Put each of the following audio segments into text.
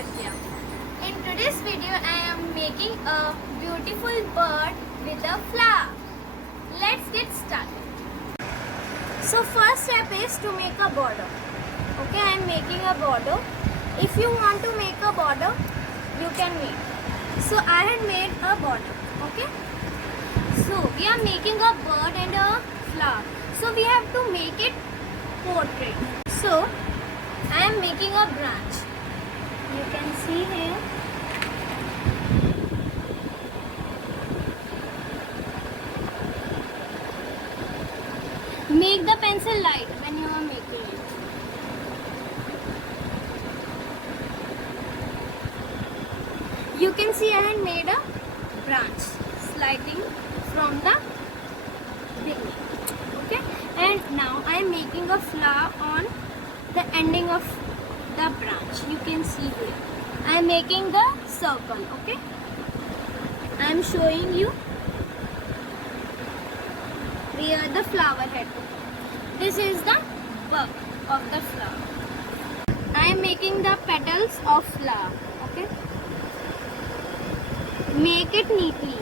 Pragya. In today's video I am making a beautiful bird with a flower. Let's get started. So first step is to make a border. Okay, I am making a border. If you want to make a border, you can make. So I had made a border. Okay. So we are making a bird and a flower. So we have to make it portrait. So I am making a branch. You can see here. Make the pencil light when you are making it. You can see I had made a branch sliding from the beginning. Okay, and now I am making a flower on the ending of the branch. You can see here I am making the circle. Okay, I am showing you where the flower head. This is the bulb of the flower. I am making the petals of flower. Okay, make it neatly.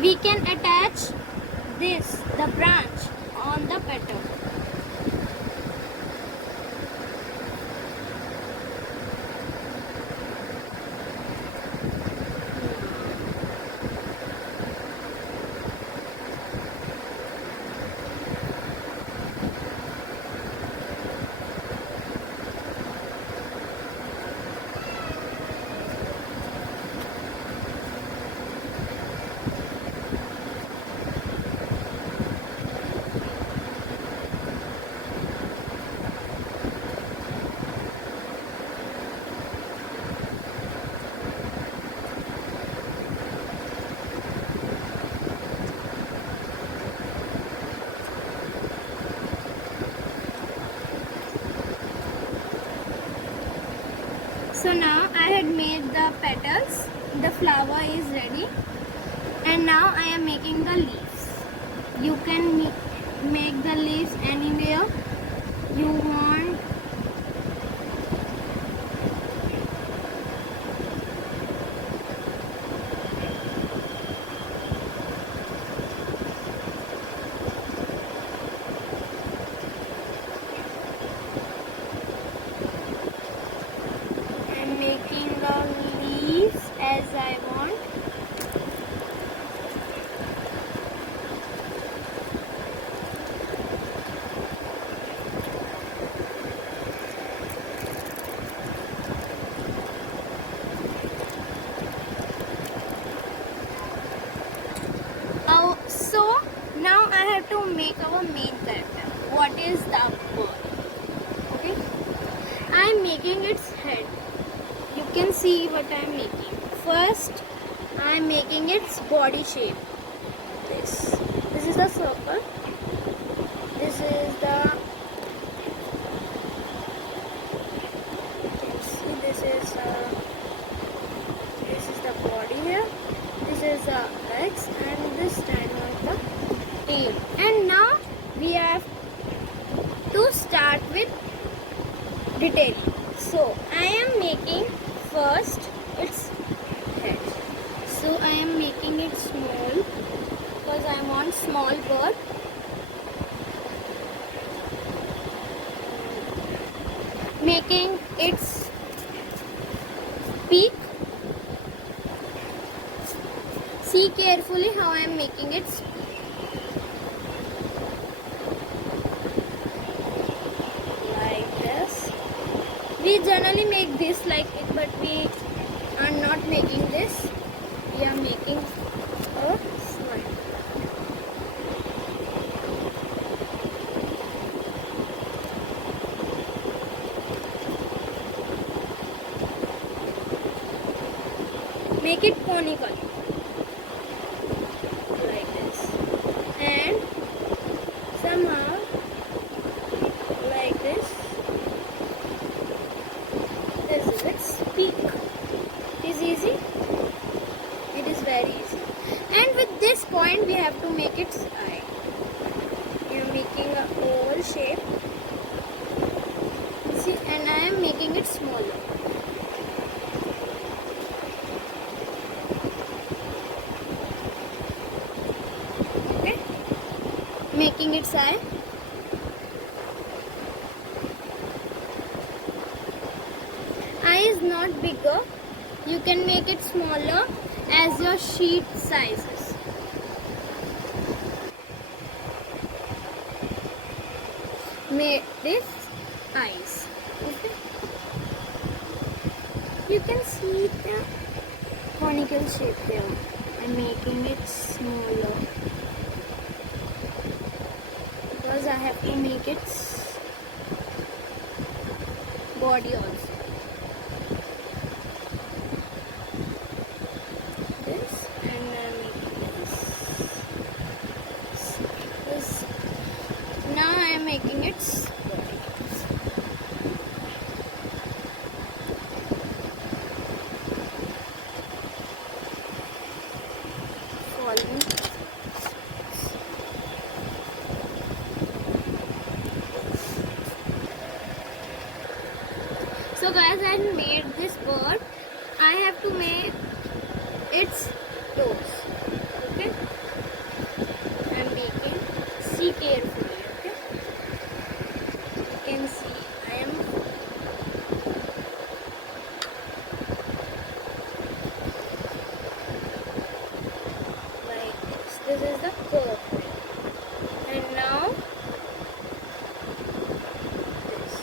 We can attach the branch on the petal. So now I had made the petals, the flower is ready, and now I am making the leaves. You can make the leaves anywhere you want. Making the leaves as I want. So now I have to make our main character. What is the bird? Okay, I am making its head. You can see what I am making. First, I am making its body shape. This is the circle. This is the. You can see this is the body here. This is the legs and this time of the tail. And now we have to start with detailing. So I am making first its head. So I am making it small because I want small bird. Making its beak. See carefully how I am making its beak. We generally make this like it, but we are not making this. We are making a smile. Make it conical like this, and somehow like this. This is its peak. have to make its eye. I am making a oval shape. See, and I am making it smaller. Okay, making its eye. Eye is not bigger. You can make it smaller as your sheet sizes. Made this eyes. Okay. You can see the conical shape there. I'm making it smaller because I have to make its body also. This and I'm making this. Now I am making its body. Following. So guys, I made this bird. I have to make its toes. Okay. I'm making. See carefully. Okay. You can see I am. Like this. This is the curve. And now this.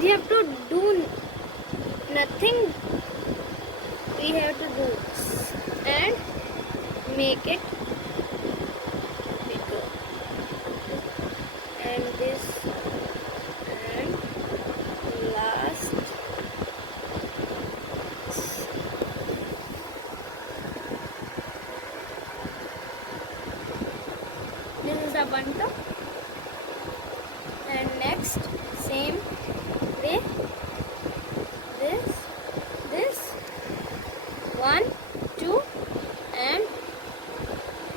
We have to do nothing. We have to do this and make it bigger. And this and last. This is a banta. And next, same way. This, 1, 2, and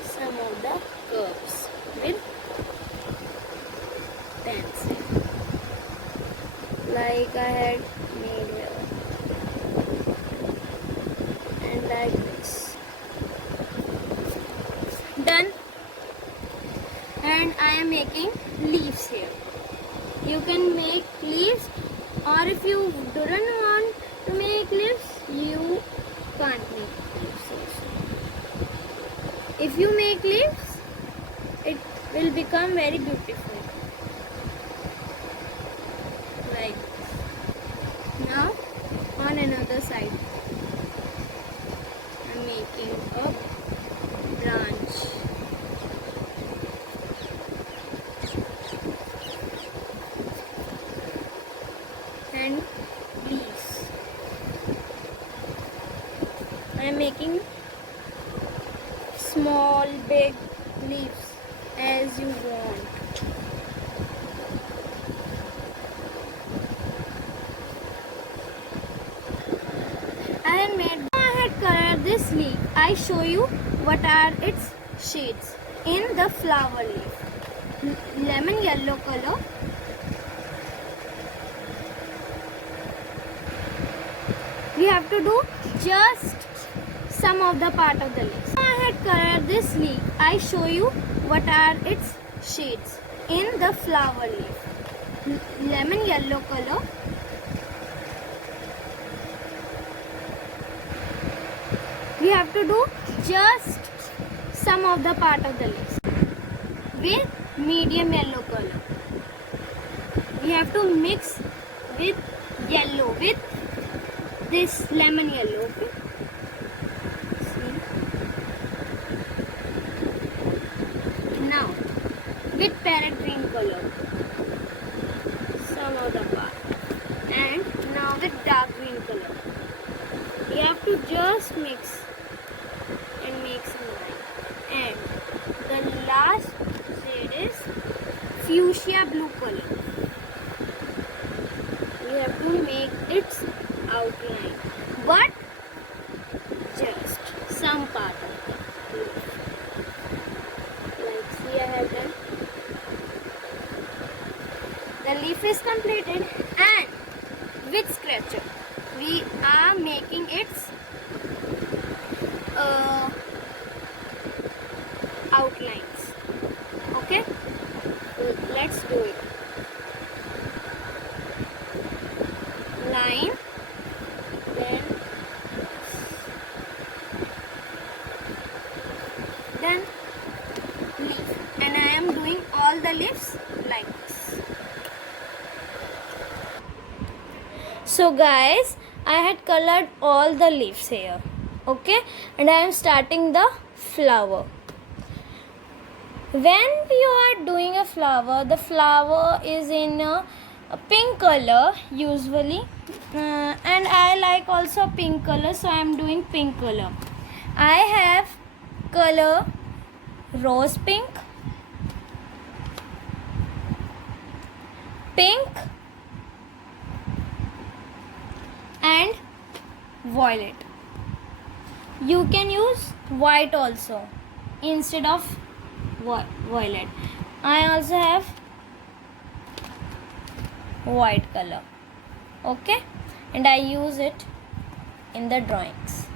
some of the curves with pencil, like I had made here, and like this. Done. And I am making leaves here. You can make leaves, or if you don't want to make leaves, you can't make leaves also. If you make leaves, it will become very beautiful. Like this. Now on another side, I'm making a branch. And leaves. I am making small, big leaves as you want. I had colored this leaf. I show you what are its shades in the flower leaf. Lemon yellow color. We have to do just some of the part of the leaf. I had colored this leaf. I show you what are its shades in the flower leaf. Lemon yellow color. We have to do just some of the part of the leaf with medium yellow color. We have to mix with yellow with this lemon yellow. Okay? See? Now with parrot green color, some of the part, and now with dark green color. You have to just mix and make some line. And the last shade is fuchsia blue color. its outline, but just some part of the leaf. Like see, I have done. The leaf is completed, and with scratcher we are making its outlines. Okay, so let's do it. Line, then leaf, and I am doing all the leaves like this. So guys, I had colored all the leaves here. Okay, and I am starting the flower. When you are doing a flower, the flower is in a pink color usually, and I like also pink color, so I am doing pink color. I have color rose pink, pink and violet. You can use white also instead of violet. I also have white color. Okay, and I use it in the drawings.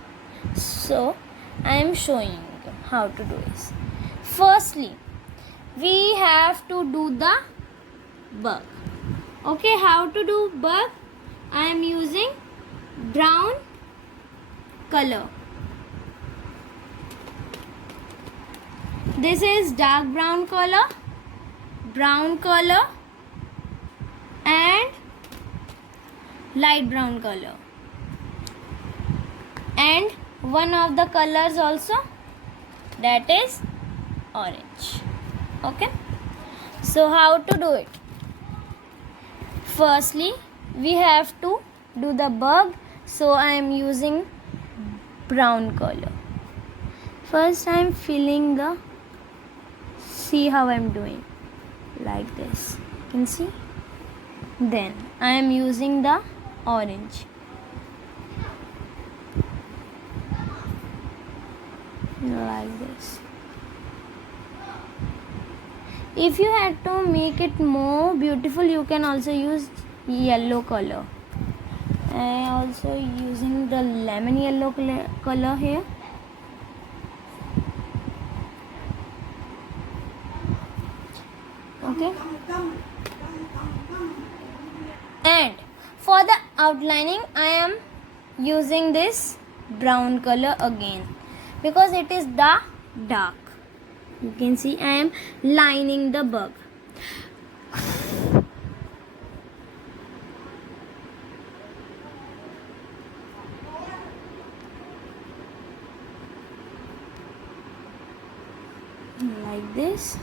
So I am showing you how to do this. Firstly, we have to do the bug. Okay, how to do bug? I am using brown color. This is dark brown color, and light brown color, and one of the colors also, that is orange. Okay, so how to do it? Firstly, we have to do the bug, so I am using brown color. First I am filling the, see how I am doing, like this, you can see. Then I am using the orange, like this. If you had to make it more beautiful, you can also use yellow color. I am also using the lemon yellow color here. Okay, and for the outlining I am using this brown color again, because it is the dark. You can see I am lining the bug. Like this,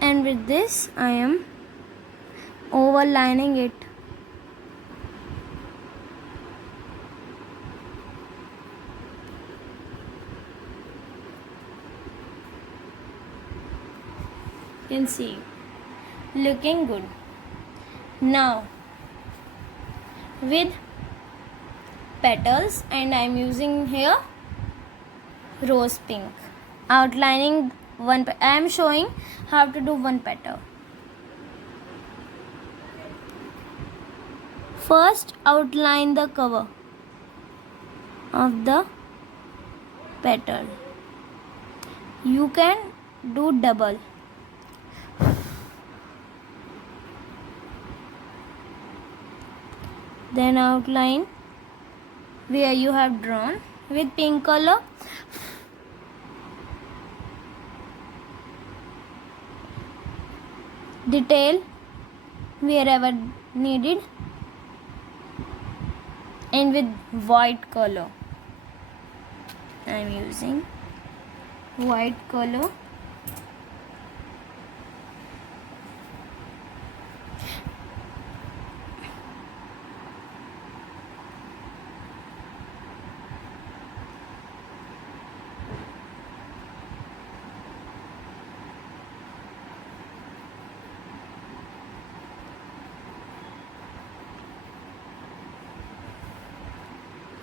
and with this I am overlining it. You can see, looking good. Now with petals, and I am using here rose pink, outlining one. I am showing how to do one petal. First outline the cover of the petal. You can do double. Then outline where you have drawn with pink color. Detail wherever needed, and with white color. I am using white color.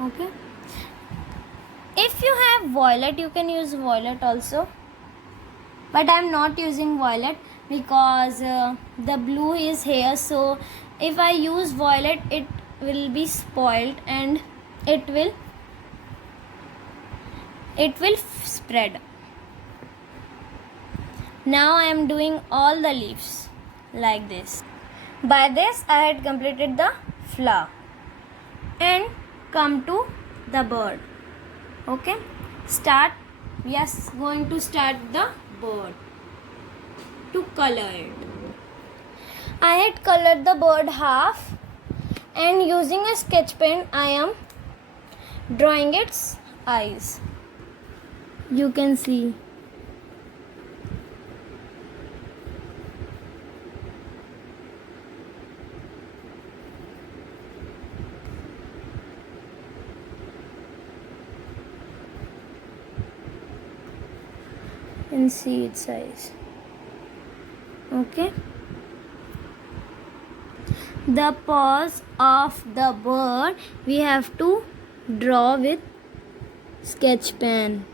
Okay, if you have violet, you can use violet also, but I'm not using violet because the blue is here, so if I use violet it will be spoiled and it will spread. Now I am doing all the leaves like this. By this I had completed the flower and come to the bird. Okay, start. We are going to start the bird to color it. I had colored the bird half and using a sketch pen I am drawing its eyes. You can see. And see its eyes. Okay. The paws of the bird we have to draw with sketch pen.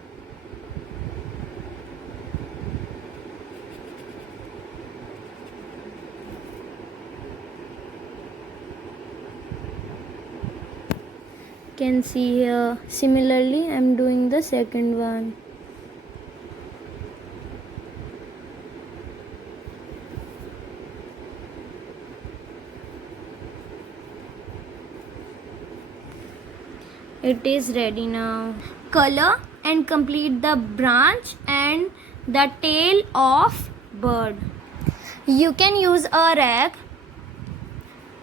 Can see here. Similarly, I am doing the second one. It is ready now. Color and complete the branch and the tail of bird. You can use a rag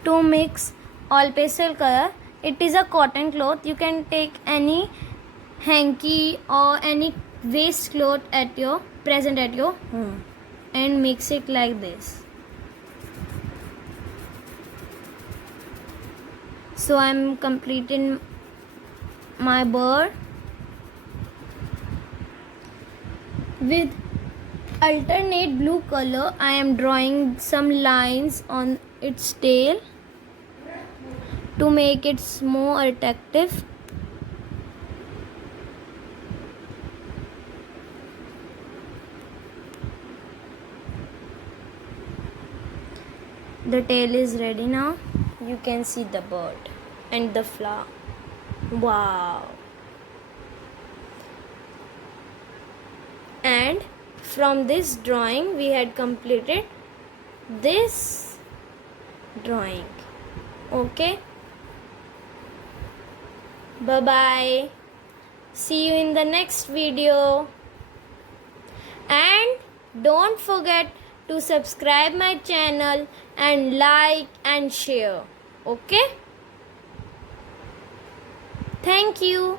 to mix all pastel color. It is a cotton cloth. You can take any hanky or any waste cloth at your present at your home and mix it like this. So I am completing my bird with alternate blue color. I am drawing some lines on its tail to make it more attractive. The tail is ready now. You can see the bird and the flower. Wow. And from this drawing we had completed this drawing. Okay, bye bye, see you in the next video, and don't forget to subscribe my channel and like and share. Okay, thank you.